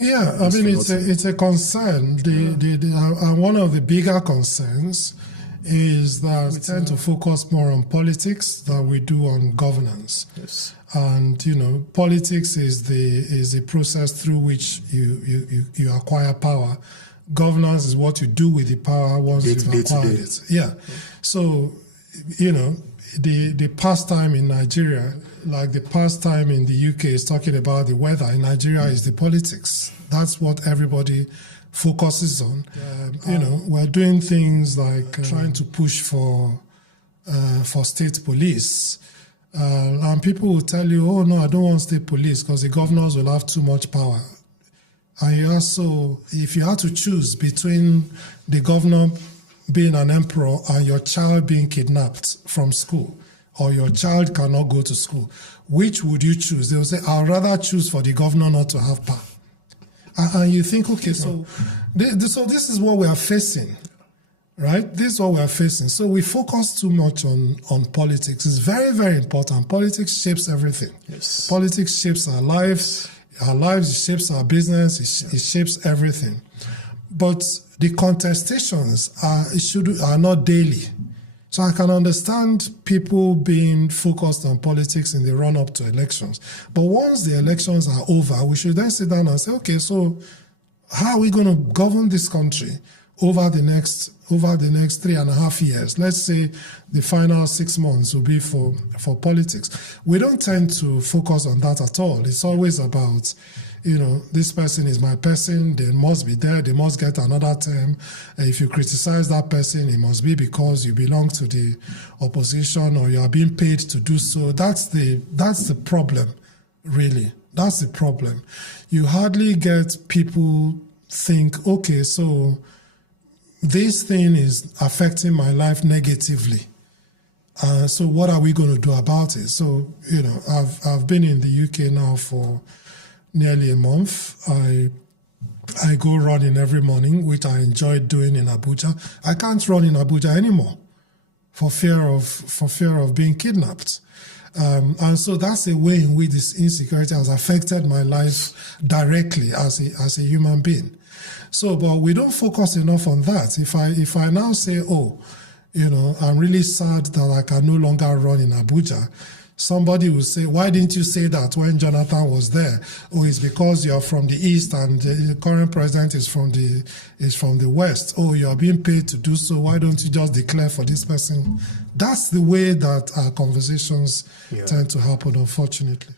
Yeah, I mean, it's a concern. One of the bigger concerns is that we tend to focus more on politics than we do on governance. Yes. And politics is the process through which you acquire power. Governance is what you do with the power once you've acquired it. Yeah. So, the pastime in Nigeria, like the pastime in the UK is talking about the weather, in Nigeria is the politics. That's what everybody focuses on. We're doing things like trying to push for state police. And people will tell you, oh no, I don't want state police because the governors will have too much power. And if you had to choose between the governor being an emperor and your child being kidnapped from school, or your child cannot go to school, which would you choose? They will say, I'd rather choose for the governor not to have power. And you think, okay, so this is what we are facing, right? This is what we are facing. So we focus too much on politics. It's very, very important. Politics shapes everything. Yes. Politics shapes our lives. Our lives, it shapes our business. It shapes everything. But the contestations are not daily. So I can understand people being focused on politics in the run-up to elections. But once the elections are over, we should then sit down and say, okay, so how are we going to govern this country over the next 3.5 years? Let's say the final 6 months will be for politics. We don't tend to focus on that at all. It's always about, this person is my person, they must be there, they must get another term. If you criticize that person, it must be because you belong to the opposition or you are being paid to do so. That's the problem, really. That's the problem. You hardly get people think, okay, so this thing is affecting my life negatively. So what are we going to do about it? So, I've been in the UK now for nearly a month. I go running every morning, which I enjoy doing in Abuja. I can't run in Abuja anymore for fear of being kidnapped. And so that's a way in which this insecurity has affected my life directly as a human being. So, but we don't focus enough on that. If I now say, I'm really sad that I can no longer run in Abuja, somebody will say, why didn't you say that when Jonathan was there? Oh, it's because you're from the East and the current president is from the West. Oh, you're being paid to do so. Why don't you just declare for this person? That's the way that our conversations tend to happen, unfortunately.